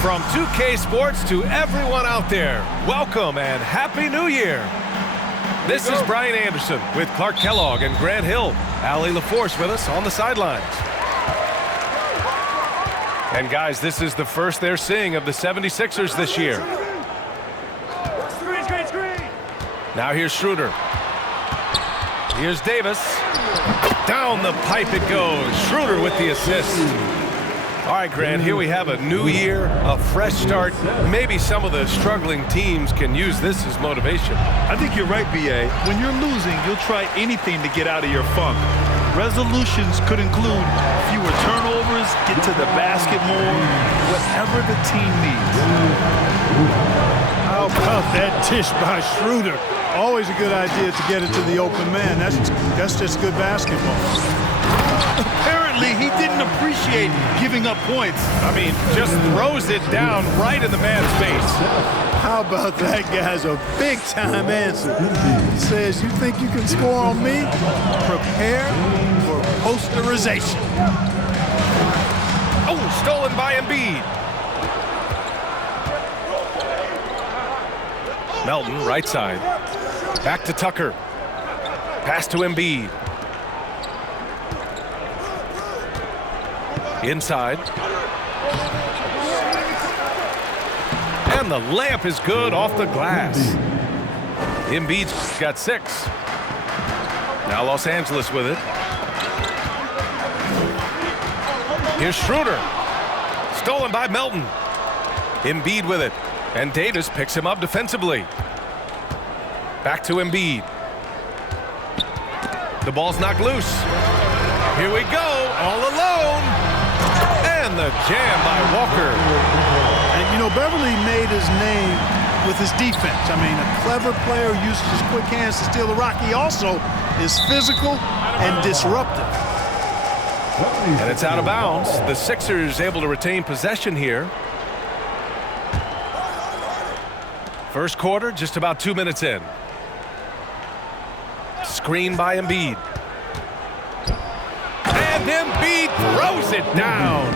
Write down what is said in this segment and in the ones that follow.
From 2K Sports to everyone out there, welcome and Happy New Year. This is Brian Anderson with Clark Kellogg and Grant Hill. Allie LaForce with us on the sidelines. And guys, this is the first they're seeing of the 76ers this year. Now here's Schroeder. Here's Davis. Down the pipe it goes. Schroeder with the assist. All right, Grant, here we have a new year, a fresh start. Maybe some of the struggling teams can use this as motivation. I think you're right, B.A. When you're losing, you'll try anything to get out of your funk. Resolutions could include fewer turnovers, get to the basket more, whatever the team needs. How about that dish by Schroeder? Always a good idea to get it to the open man. That's just good basketball. Apparently, he didn't appreciate giving up points. I mean, just throws it down right in the man's face. How about that guy's a big-time answer? He says, you think you can score on me? Prepare for posterization. Oh, stolen by Embiid. Melton, right side. Back to Tucker. Pass to Embiid. Inside. And the layup is good off the glass. Embiid's got 6. Now Los Angeles with it. Here's Schroeder. Stolen by Melton. Embiid with it. And Davis picks him up defensively. Back to Embiid. The ball's knocked loose. Here we go, all alone. And the jam by Walker. And, you know, Beverly made his name with his defense. I mean, a clever player uses his quick hands to steal the rock. He also is physical and disruptive. And it's out of bounds. The Sixers able to retain possession here. First quarter, just about 2 minutes in. Screen by Embiid. And Embiid throws it down.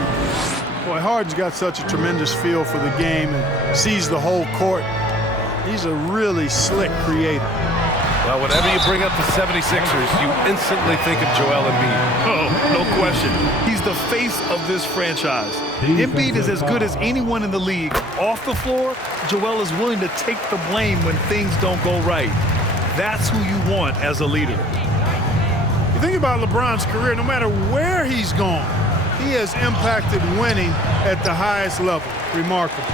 Boy, Harden's got such a tremendous feel for the game and sees the whole court. He's a really slick creator. Well, whenever you bring up the 76ers, you instantly think of Joel Embiid. Oh, no question. He's the face of this franchise. Embiid is as good as anyone in the league. Off the floor, Joel is willing to take the blame when things don't go right. That's who you want as a leader. You think about LeBron's career, no matter where he's gone, he has impacted winning at the highest level. Remarkable.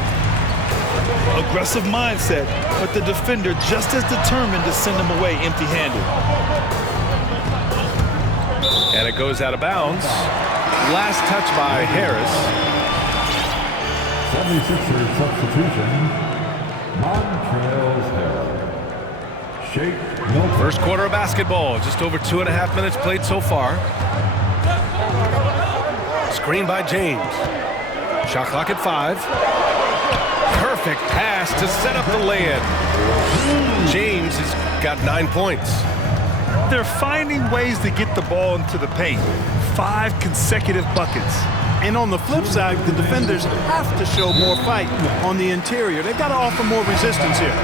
Aggressive mindset, but the defender just as determined to send him away empty-handed. And it goes out of bounds. Last touch by Harris. 76ers substitution, Montrezl Harrell. Shake Milton. First quarter of basketball, just over 2.5 minutes played so far. Screen by James. Shot clock at 5. Perfect pass to set up the lay-in. James has got 9 points. They're finding ways to get the ball into the paint. 5 consecutive buckets. And on the flip side, the defenders have to show more fight on the interior. They've got to offer more resistance here.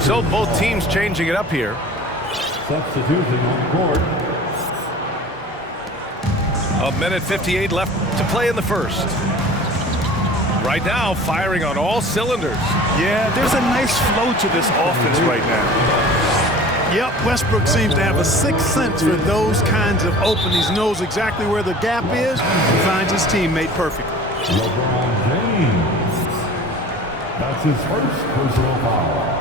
So both teams changing it up here. Substitution on court. 1:58 left to play in the first. Right now, firing on all cylinders. Yeah, there's a nice flow to this offense right now. Yep, Westbrook seems to have a sixth sense for those kinds of openings. Knows exactly where the gap is and finds his teammate perfectly. LeBron James. That's his first personal foul.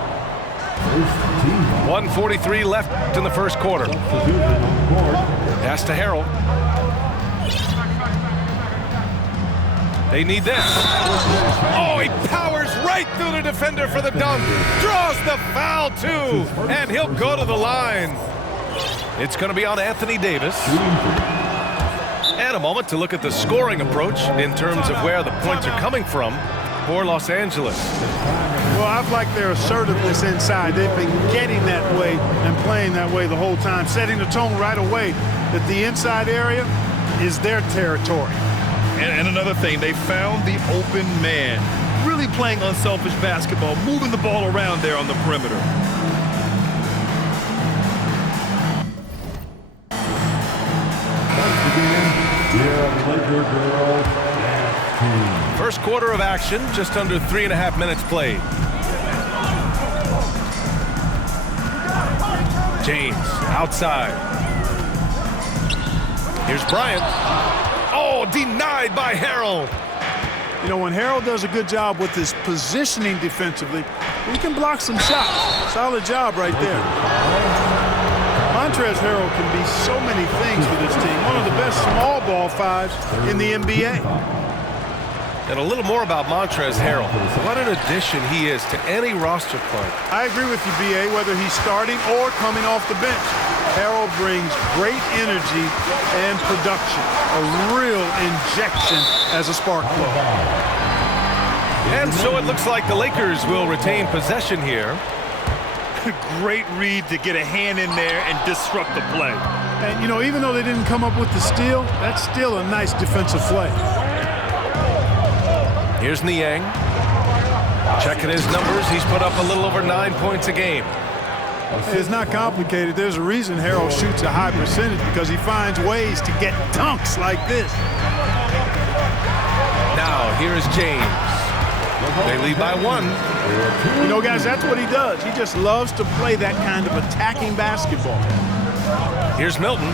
First team foul. 1:43 left in the first quarter. Substitution on court. Pass to Harrell. They need this. Oh, he powers right through the defender for the dunk. Draws the foul, too. And he'll go to the line. It's going to be on Anthony Davis. And a moment to look at the scoring approach in terms of where the points are coming from for Los Angeles. Well, I've liked their assertiveness inside. They've been getting that way and playing that way the whole time, setting the tone right away that the inside area is their territory. And another thing, they found the open man. Really playing unselfish basketball, moving the ball around there on the perimeter. First quarter of action, just under 3.5 minutes played. James outside. Here's Bryant. Oh, denied by Harrell. You know, when Harrell does a good job with his positioning defensively, he can block some shots. Solid job right there. Montrezl Harrell can be so many things for this team. One of the best small ball fives in the NBA. And a little more about Montrezl Harrell. What an addition he is to any roster club. I agree with you, B.A., whether he's starting or coming off the bench. Harrell brings great energy and production. A real injection as a spark plug. And so it looks like the Lakers will retain possession here. Great read to get a hand in there and disrupt the play. And, you know, even though they didn't come up with the steal, that's still a nice defensive play. Here's Niang. Checking his numbers. He's put up a little over 9 points a game. It's not complicated. There's a reason Harrell shoots a high percentage, because he finds ways to get dunks like this. Now, here's James. They lead by 1. You know, guys, that's what he does. He just loves to play that kind of attacking basketball. Here's Milton.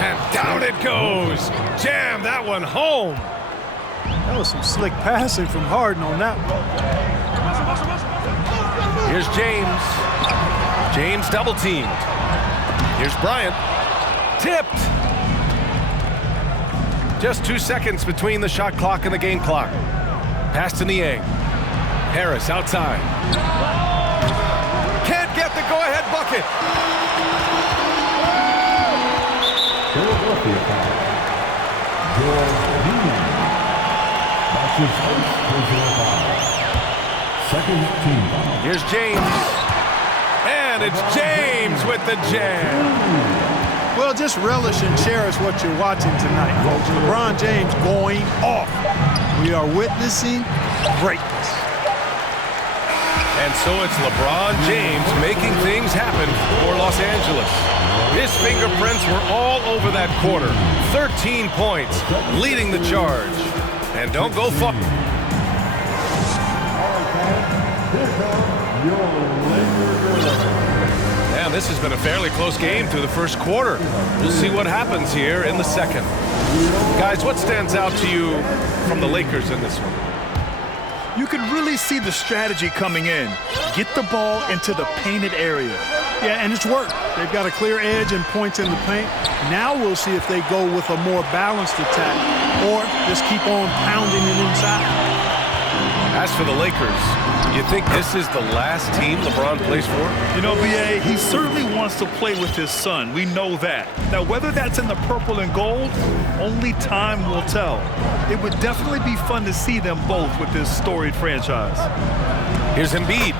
And down it goes. Jam that one home. That was some slick passing from Harden on that one. Here's James. James double teamed. Here's Bryant. Tipped. Just 2 seconds between the shot clock and the game clock. Pass to Niang. Harris outside. Can't get the go-ahead bucket. Philadelphia foul. George Niang. That's his first personal foul. Second team foul. Here's James. And it's James with the jam. Well, just relish and cherish what you're watching tonight, folks. LeBron James going off. We are witnessing greatness. And so it's LeBron James making things happen for Los Angeles. His fingerprints were all over that quarter. 13 points, leading the charge. And don't go far. And this has been a fairly close game through the first quarter. We'll see what happens here in the second. Guys, what stands out to you from the Lakers in this one? You can really see the strategy coming in. Get the ball into the painted area. Yeah, and it's worked. They've got a clear edge and points in the paint. Now we'll see if they go with a more balanced attack or just keep on pounding it inside. As for the Lakers, you think this is the last team LeBron plays for? You know, B.A., he certainly wants to play with his son. We know that. Now, whether that's in the purple and gold, only time will tell. It would definitely be fun to see them both with this storied franchise. Here's Embiid.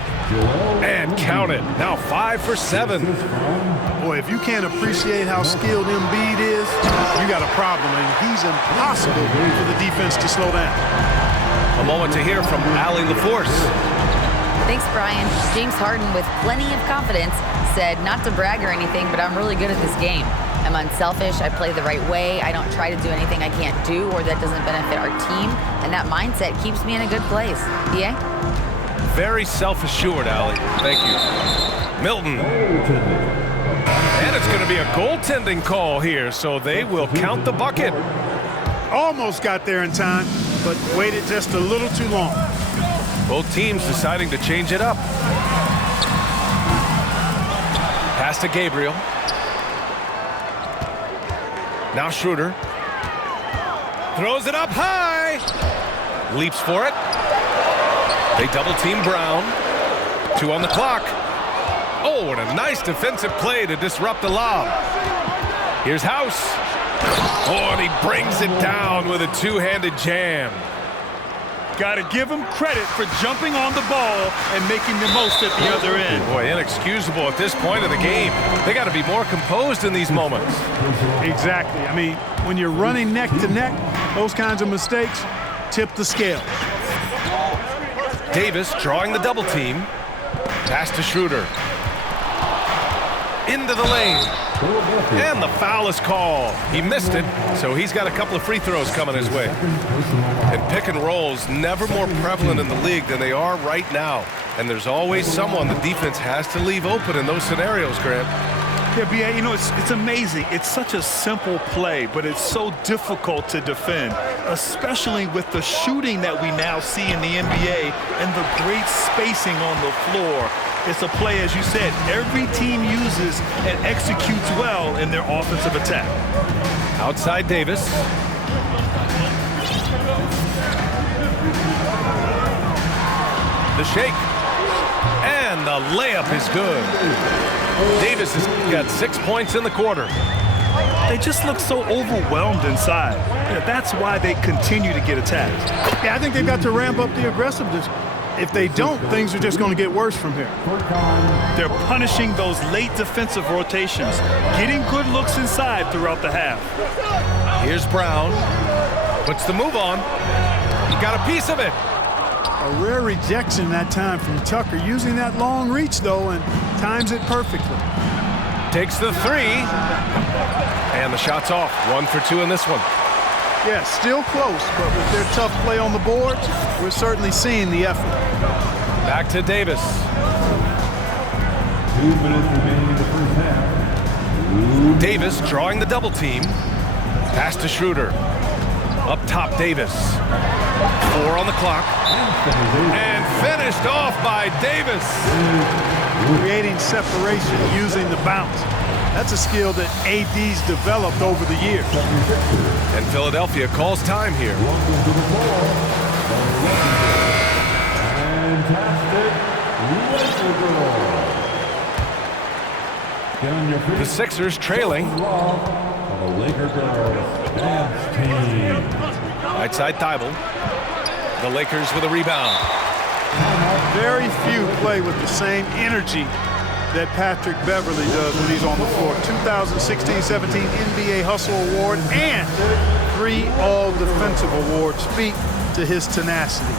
And count it. Now 5 for 7. Boy, if you can't appreciate how skilled Embiid is, you got a problem. And he's impossible for the defense to slow down. A moment to hear from Allie LaForce. Thanks, Brian. James Harden, with plenty of confidence, said not to brag or anything, but I'm really good at this game. I'm unselfish. I play the right way. I don't try to do anything I can't do or that doesn't benefit our team. And that mindset keeps me in a good place. Yeah? Very self-assured, Allie. Thank you. Milton. And it's going to be a goaltending call here, so they will count the bucket. Almost got there in time, but waited just a little too long. Both teams deciding to change it up. Pass to Gabriel. Now Schroeder. Throws it up high. Leaps for it. They double team Brown. 2 on the clock. Oh, and a nice defensive play to disrupt the lob. Here's House. Oh, and he brings it down with a two-handed jam. Got to give him credit for jumping on the ball and making the most at the other end. Boy, inexcusable at this point of the game. They got to be more composed in these moments. Exactly. I mean, when you're running neck to neck, Those kinds of mistakes tip the scale. Davis drawing the double team. Pass to Schroeder. Into the lane. And the foul is called. He missed it, so he's got a couple of free throws coming his way. And pick and rolls never more prevalent in the league than they are right now. And there's always someone the defense has to leave open in those scenarios, Grant. Yeah, B.A., you know, it's amazing. It's such a simple play, but it's so difficult to defend, especially with the shooting that we now see in the NBA and the great spacing on the floor. It's a play, as you said, every team uses and executes well in their offensive attack. Outside Davis. The shake. And the layup is good. Davis has got 6 points in the quarter. They just look so overwhelmed inside. Yeah, that's why they continue to get attacked. Yeah, I think they've got to ramp up the aggressiveness. If they don't, things are just going to get worse from here. They're punishing those late defensive rotations, getting good looks inside throughout the half. Here's Brown. Puts the move on. He got a piece of it. A rare rejection that time from Tucker, using that long reach, though, and times it perfectly. Takes the three. And the shot's off. 1 for 2 in this one. Yeah, still close, but with their tough play on the board, we're certainly seeing the effort. Back to Davis. 2 minutes remaining in the first half. Davis drawing the double team. Pass to Schroeder. Up top, Davis. 4 on the clock. And finished off by Davis. Creating separation using the bounce. That's a skill that AD's developed over the years. And Philadelphia calls time here. Fantastic. The Sixers trailing. The Laker girls dance team. Right side Thibault. The Lakers with a rebound. Very few play with the same energy that Patrick Beverly does when he's on the floor. 2016-17 NBA Hustle Award and 3 All-Defensive Awards speak to his tenacity.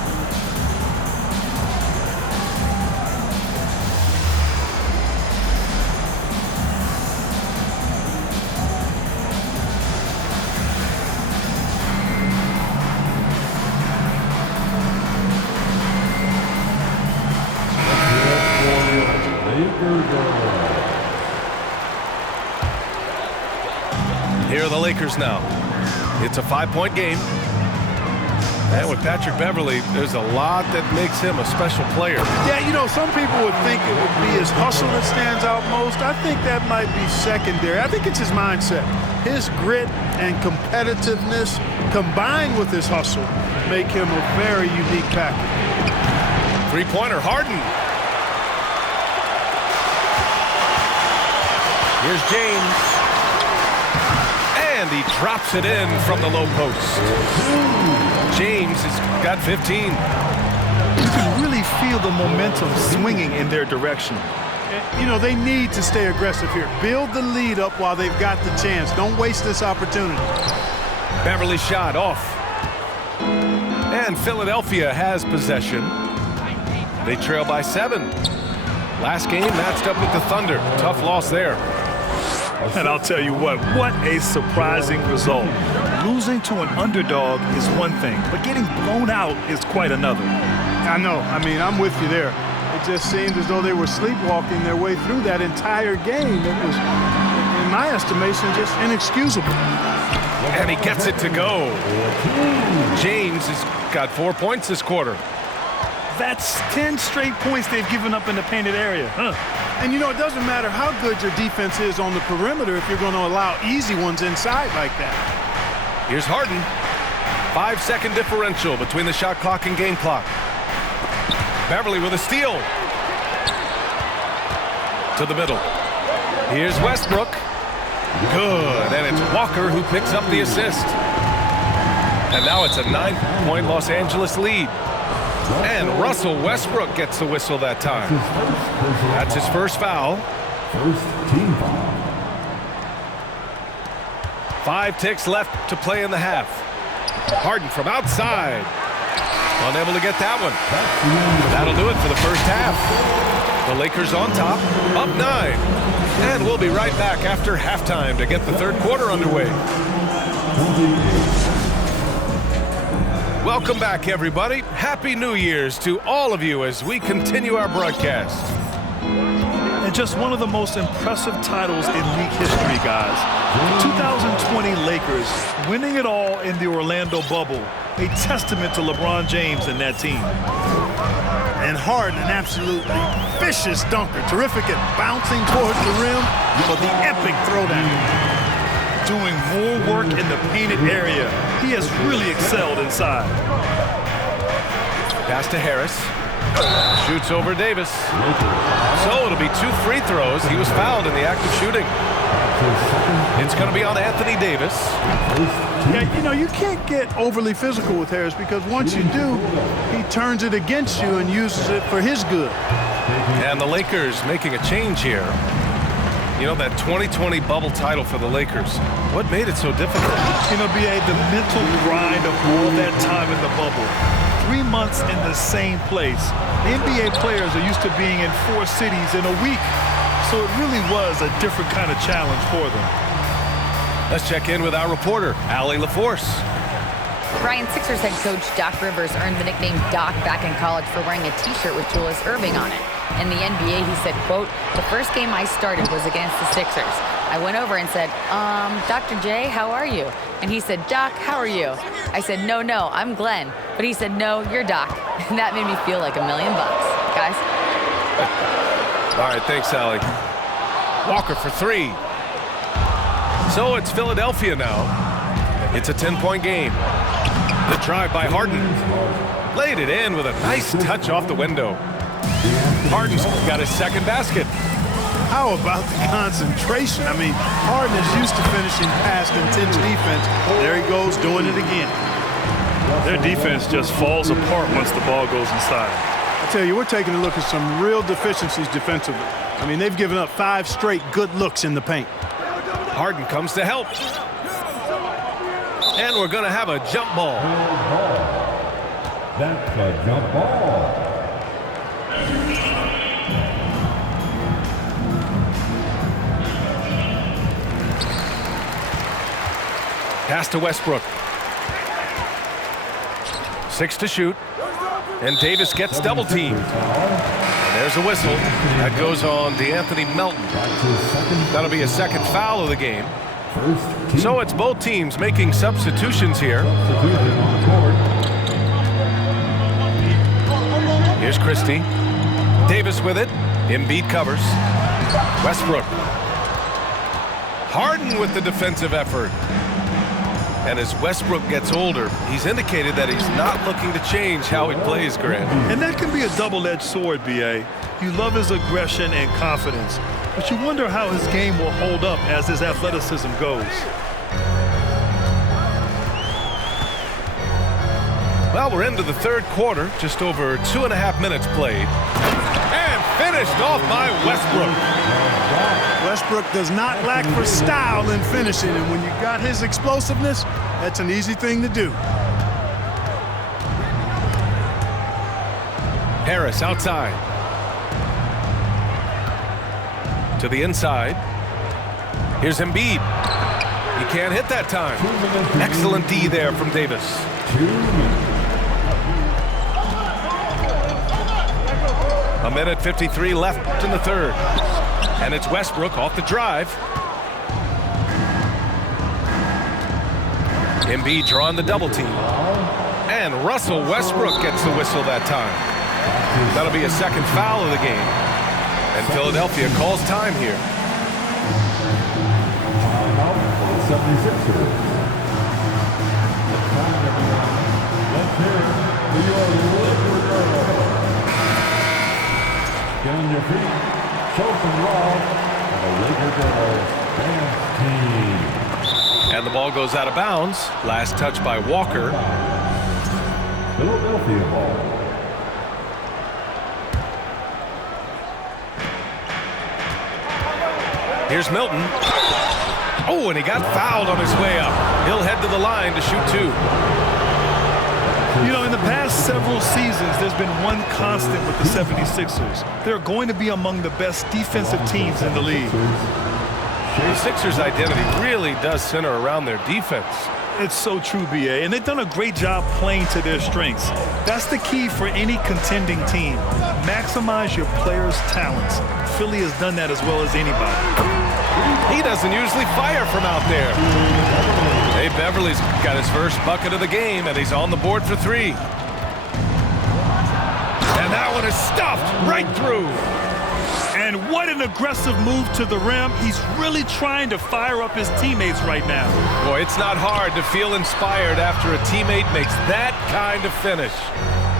Here are the Lakers now. It's a 5-point game. And with Patrick Beverly, there's a lot that makes him a special player. Yeah, you know, some people would think it would be his hustle that stands out most. I think that might be secondary. I think it's his mindset. His grit and competitiveness combined with his hustle make him a very unique package. Three-pointer, Harden. Here's James. And he drops it in from the low post. James has got 15. You can really feel the momentum swinging in their direction. You know, they need to stay aggressive here. Build the lead up while they've got the chance. Don't waste this opportunity. Beverly shot off. And Philadelphia has possession. They trail by 7. Last game matched up with the Thunder. Tough loss there. And I'll tell you what a surprising result. Losing to an underdog is one thing, but getting blown out is quite another. I know. I mean, I'm with you there. It just seemed as though they were sleepwalking their way through that entire game. It was, in my estimation, just inexcusable. And he gets it to go. James has got 4 points this quarter. That's 10 straight points they've given up in the painted area. And, you know, it doesn't matter how good your defense is on the perimeter if you're going to allow easy ones inside like that. Here's Harden. 5-second differential between the shot clock and game clock. Beverly with a steal. To the middle. Here's Westbrook. Good. And it's Walker who picks up the assist. And now it's a 9-point Los Angeles lead. And Russell Westbrook gets the whistle that time. That's his first foul. First team foul. 5 ticks left to play in the half. Harden from outside. Unable to get that one. That'll do it for the first half. The Lakers on top, up 9. And we'll be right back after halftime to get the third quarter underway. Welcome back, everybody. Happy New Year's to all of you as we continue our broadcast. And just one of the most impressive titles in league history, guys. The 2020 Lakers winning it all in the Orlando bubble, a testament to LeBron James and that team. And Harden, an absolutely vicious dunker. Terrific at bouncing towards the rim, but the epic throwdown. Doing more work in the painted area. He has really excelled inside. Pass to Harris. Shoots over Davis. So it'll be 2 free throws. He was fouled in the act of shooting. It's going to be on Anthony Davis. Yeah, you know, you can't get overly physical with Harris because once you do, he turns it against you and uses it for his good. And the Lakers making a change here. You know, that 2020 bubble title for the Lakers, what made it so difficult? You know, B.A., the mental grind of all that time in the bubble. 3 months in the same place. NBA players are used to being in 4 cities in a week, so it really was a different kind of challenge for them. Let's check in with our reporter, Allie LaForce. Brian, Sixers head coach Doc Rivers earned the nickname Doc back in college for wearing a T-shirt with Julius Erving on it. In the NBA, he said, quote, "The first game I started was against the Sixers. I went over and said, Dr. J, how are you?" And he said, "Doc, how are you?" I said, no, I'm Glenn." But he said, "No, you're Doc." And that made me feel like $1 million, guys. All right, thanks, Allie. Walker for 3. So it's Philadelphia now. It's a 10-point game. The drive by Harden. Laid it in with a nice touch off the window. Harden's got his second basket. How about the concentration? I mean, Harden is used to finishing past intense defense. There he goes, doing it again. Their defense just falls apart once the ball goes inside. I tell you, we're taking a look at some real deficiencies defensively. I mean, they've given up 5 straight good looks in the paint. Harden comes to help. And we're going to have a jump ball. That's a jump ball. Pass to Westbrook. 6 to shoot. And Davis gets double teamed. And there's a whistle. That goes on DeAnthony Melton. That'll be a second foul of the game. So it's both teams making substitutions here. Here's Christie. Davis with it. Embiid covers. Westbrook. Harden with the defensive effort. And as Westbrook gets older, he's indicated that he's not looking to change how he plays, Grant. And that can be a double-edged sword, B.A. You love his aggression and confidence, but you wonder how his game will hold up as his athleticism goes. Well, we're into the third quarter, just over 2.5 minutes played. And finished off by Westbrook. Westbrook does not lack for style in finishing, and when you got his explosiveness, that's an easy thing to do. Harris outside. To the inside. Here's Embiid. He can't hit that time. Excellent D there from Davis. 2 minutes. 1:53 left in the third. And it's Westbrook off the drive. Embiid drawing the double team. And Russell Westbrook gets the whistle that time. That'll be a second foul of the game. And Philadelphia calls time here. Timeout for the 76ers. Let's hear it for your Laker girls. Get on your feet, show some love, and the Laker girls dance team. And the ball goes out of bounds. Last touch by Walker. Philadelphia ball. Here's Milton. Oh, and he got fouled on his way up. He'll head to the line to shoot 2. You know, in the past several seasons, there's been one constant with the 76ers. They're going to be among the best defensive teams in the league. The Sixers' identity really does center around their defense. It's so true, B.A., and they've done a great job playing to their strengths. That's the key for any contending team. Maximize your players' talents. Philly has done that as well as anybody. He doesn't usually fire from out there. Hey, Beverly's got his first bucket of the game, and he's on the board for 3. And that one is stuffed right through. And what an aggressive move to the rim. He's really trying to fire up his teammates right now. Boy, it's not hard to feel inspired after a teammate makes that kind of finish.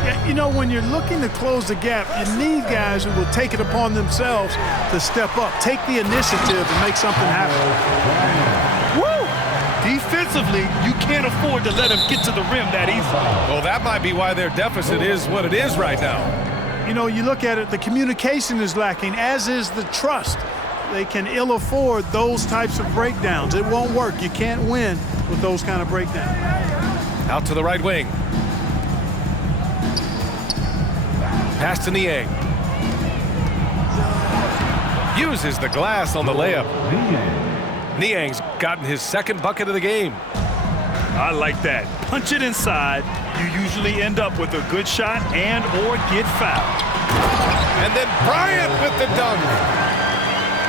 Yeah, you know, when you're looking to close the gap, you need guys who will take it upon themselves to step up, take the initiative and make something happen. Woo! Defensively, you can't afford to let him get to the rim that easily. Well, that might be why their deficit is what it is right now. You know, you look at it, the communication is lacking, as is the trust. They can ill afford those types of breakdowns. It won't work. You can't win with those kind of breakdowns. Out to the right wing. Pass to Niang. Uses the glass on the layup. Niang's gotten his second bucket of the game. I like that. Punch it inside. You usually end up with a good shot and or get fouled. And then Bryant with the dunk.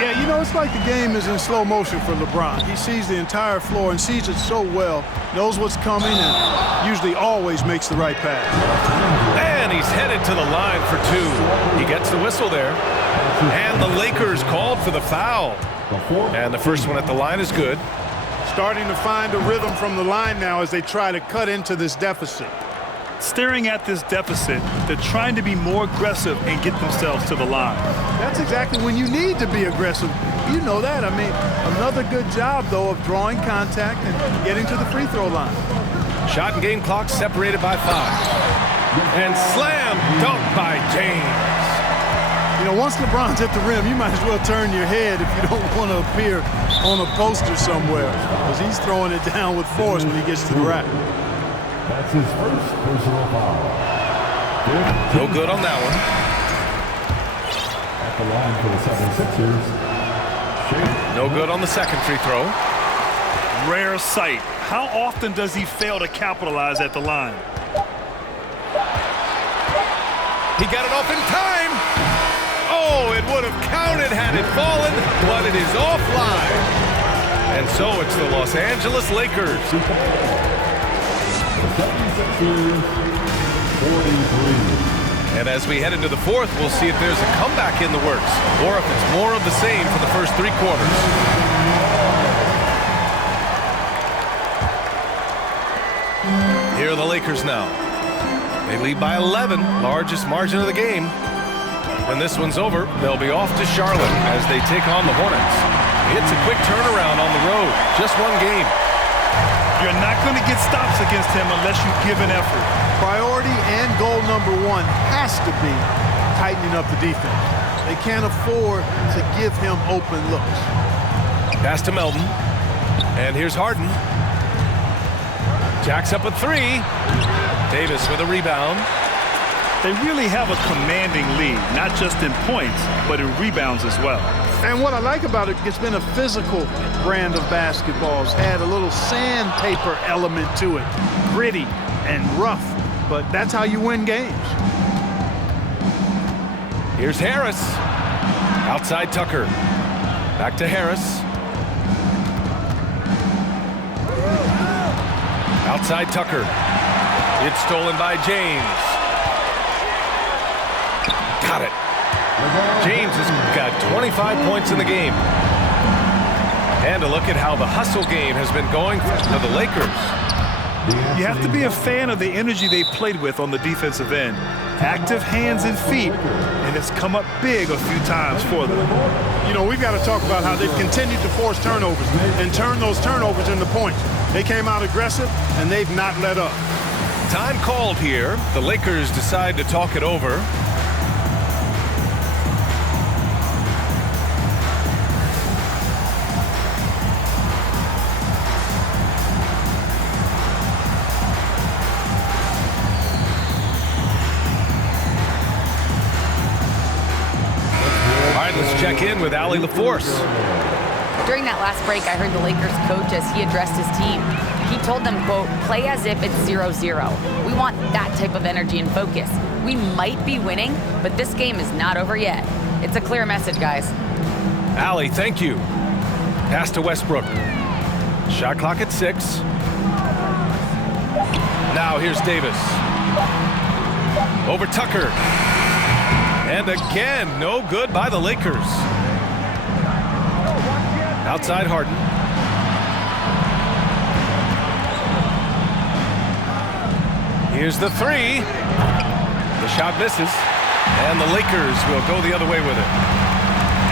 Yeah, you know, it's like the game is in slow motion for LeBron. He sees the entire floor and sees it so well, knows what's coming, and usually always makes the right pass. And he's headed to the line for 2. He gets the whistle there. And the Lakers called for the foul. And the first one at the line is good. Starting to find a rhythm from the line now as they try to cut into this deficit. Staring at this deficit, they're trying to be more aggressive and get themselves to the line. That's exactly when you need to be aggressive. You know that. I mean, another good job, though, of drawing contact and getting to the free throw line. Shot and game clock separated by 5. And slam dunk by James. You know, once LeBron's at the rim, you might as well turn your head if you don't want to appear on a poster somewhere, because he's throwing it down with force when he gets to the rack. That's his first personal foul. No good on that one. At the line for the 76ers. No good on the second free throw. Rare sight. How often does he fail to capitalize at the line? He got it off in time. Oh, it would have counted had it fallen, but it is offline. And so it's the Los Angeles Lakers. The 76ers, 43. And as we head into the fourth, we'll see if there's a comeback in the works, or if it's more of the same for the first 3 quarters. Here are the Lakers now. They lead by 11, largest margin of the game. When this one's over, they'll be off to Charlotte as they take on the Hornets. It's a quick turnaround on the road, just 1 game. You're not going to get stops against him unless you give an effort. Priority and goal number 1 has to be tightening up the defense. They can't afford to give him open looks. Pass to Melton. And here's Harden. Jacks up a 3. Davis with a rebound. They really have a commanding lead, not just in points, but in rebounds as well. And what I like about it, it's been a physical brand of basketball. It's had a little sandpaper element to it. Gritty and rough, but that's how you win games. Here's Harris. Outside Tucker. Back to Harris. Outside Tucker. It's stolen by James. Got it. James has got 25 points in the game. And a look at how the hustle game has been going for the Lakers. You have to be a fan of the energy they've played with on the defensive end. Active hands and feet, and it's come up big a few times for them. You know, we've got to talk about how they've continued to force turnovers and turn those turnovers into points. They came out aggressive, and they've not let up. Time called here. The Lakers decide to talk it over. Let's check in with Allie LaForce. During that last break, I heard the Lakers coach as he addressed his team. He told them, quote, play as if it's 0-0. We want that type of energy and focus. We might be winning, but this game is not over yet. It's a clear message, guys. Allie, thank you. Pass to Westbrook. Shot clock at 6. Now here's Davis. Over Tucker. And again, no good by the Lakers. Outside Harden. Here's the 3. The shot misses. And the Lakers will go the other way with it.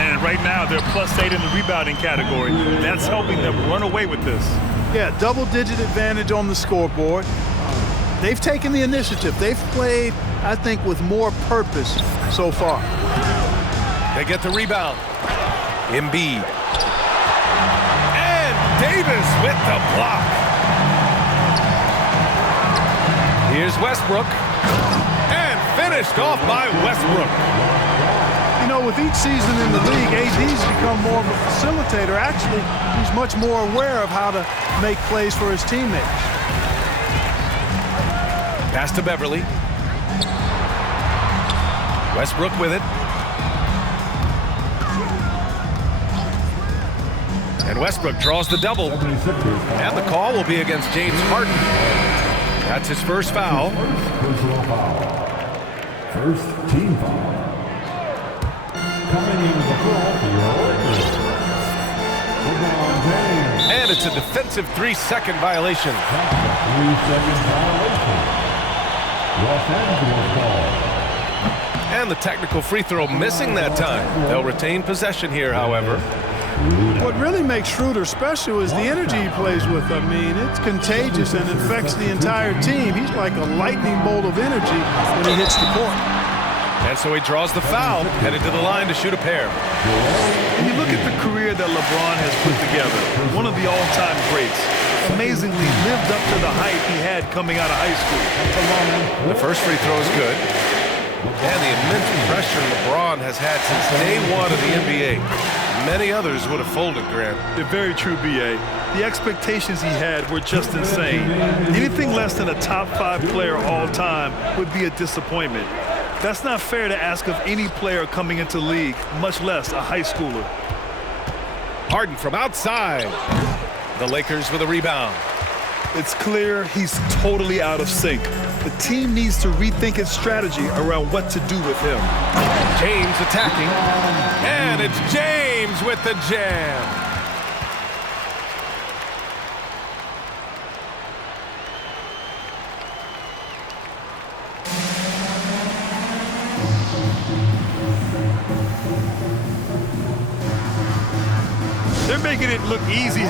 And right now, they're +8 in the rebounding category. That's helping them run away with this. Yeah, double-digit advantage on the scoreboard. They've taken the initiative. They've played, I think, with more purpose so far. They get the rebound. Embiid. And Davis with the block. Here's Westbrook. And finished off by Westbrook. You know, with each season in the league, AD's become more of a facilitator. Actually, he's much more aware of how to make plays for his teammates. Pass to Beverly. Westbrook with it. And Westbrook draws the double. And the call will be against James Harden. That's his first foul. First team foul. Coming into the floor for your Lakers. LeBron James. And it's a defensive 3-second violation. 3-second violation. Los Angeles ball. And the technical free throw missing that time. They'll retain possession here, however. What really makes Schroeder special is the energy he plays with. I mean, it's contagious and affects the entire team. He's like a lightning bolt of energy when he hits the court. And so he draws the foul, headed to the line to shoot a pair. And you look at the career that LeBron has put together, one of the all-time greats. Amazingly lived up to the height he had coming out of high school. The first free throw is good. And the immense pressure LeBron has had since day one of the NBA. Many others would have folded, Grant. They're very true, B.A. The expectations he had were just insane. Anything less than a top 5 player all time would be a disappointment. That's not fair to ask of any player coming into the league, much less a high schooler. Harden from outside. The Lakers with a rebound. It's clear he's totally out of sync. The team needs to rethink its strategy around what to do with him. James attacking. And it's James with the jam. They're making it look easy.